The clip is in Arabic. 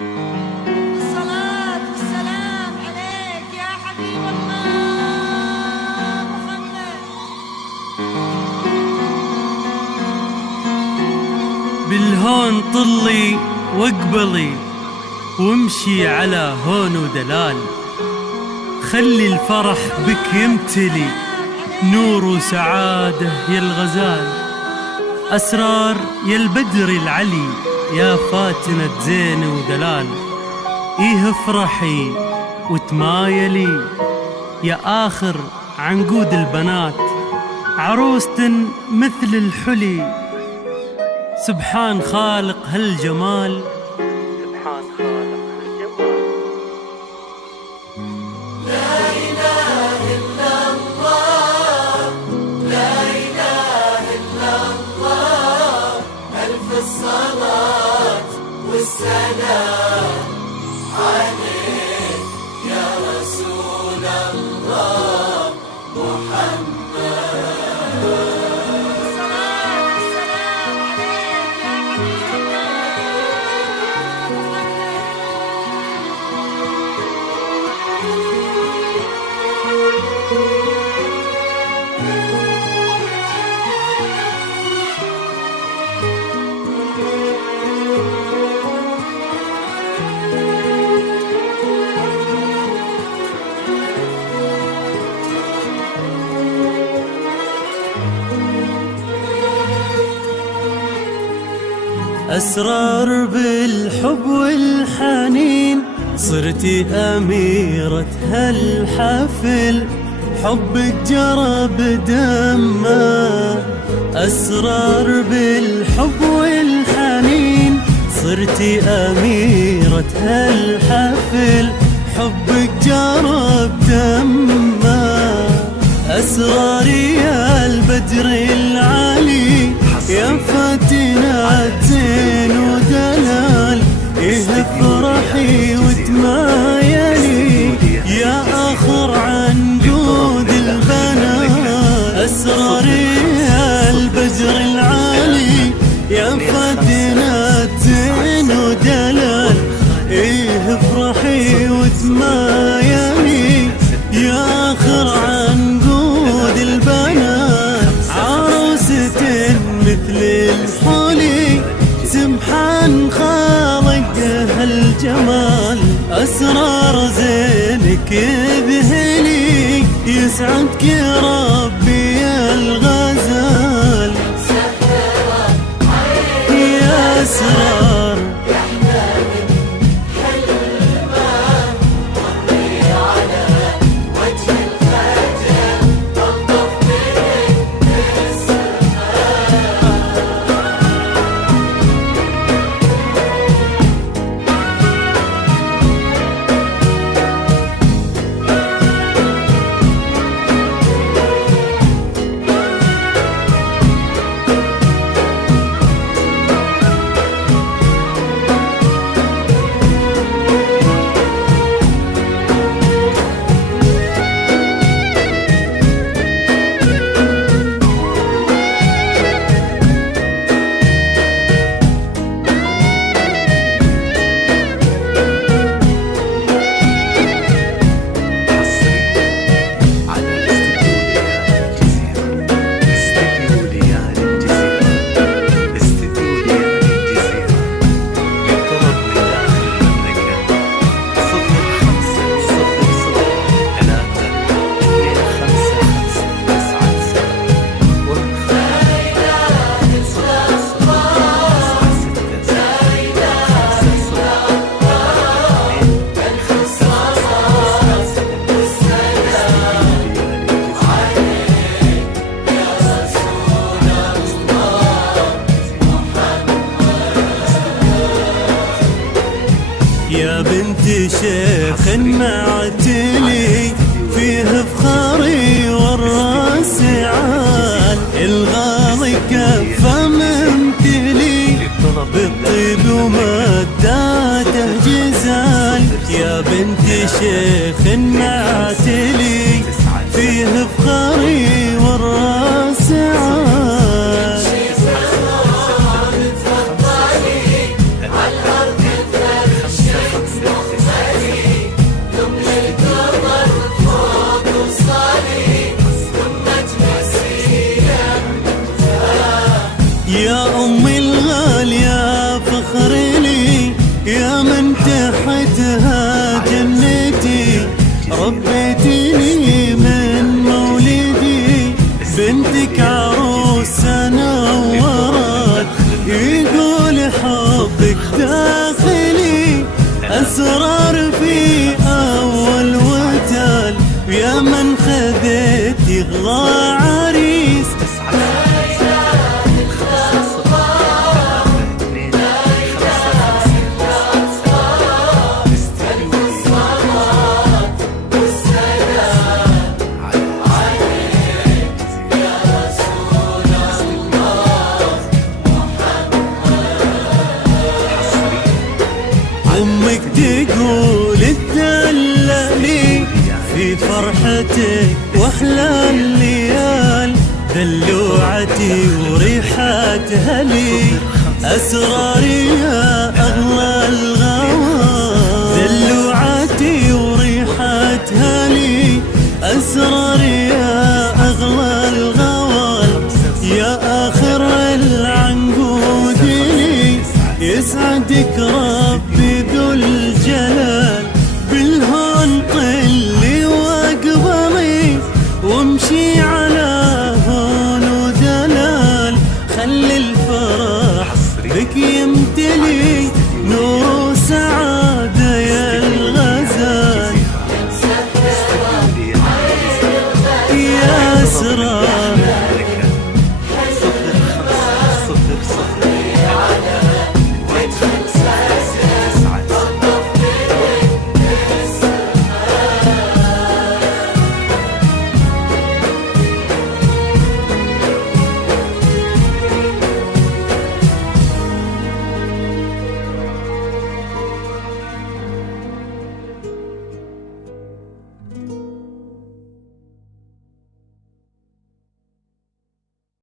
الصلاة والسلام عليك يا حبيب الله محمد. بالهون طلي واقبلي وامشي على هون ودلال، خلي الفرح بك يمتلي نور وسعادة يا الغزال. أسرار يا البدر العلي يا فاتنة زين ودلال، إيه افرحي وتمايلي يا آخر عنقود البنات، عروسة مثل الحلي. سبحان خالق هالجمال، سبحان خالق هالجمال. لا إله إلا الله، لا إله إلا الله، ألف الصلاة والسلام عليك يا رسول الله محمد. أسرار بالحب والحنين، صرتي أميرة هالحفل، حبك جرى بدمه. أسرار بالحب والحنين، صرتي أميرة هالحفل، حبك جرى بدمه. أسراري يا البدر العلي يا فاتنة زين ودلال، إيه افرحي وتمايلي يا آخر عنقود البنات. أسراري يا البدر العالي يا فاتنة زين ودلال، إيه افرحي وتمايلي يا آخر عنقود البنات، عروسة مثل الحلي. سبحان خالق هالجمال، أسرار زينك يذهلي، يسعدك يا ربي يا الغزال. يا أسرار يا بنت شيخ معتلي، فيه فخاري والراس عال، الغالي كفه ممتلي، بالطيب ومداته جزال. يا بنت شيخ معتلي، فيه فخاري والراس عال. تفضلي على الأرض فرش حبك داخلي أسرار في أول وتال، يا من خذيت يغلى عريس. أمك تقول تدللي في فرحتك وأحلى الليال، دلوعتي وريحتها لي أسراري يا أغلى الغوال، دلوعتي وريحتها لي أسراري يا أغلى الغوال، يا آخر العنقود لي يسعدك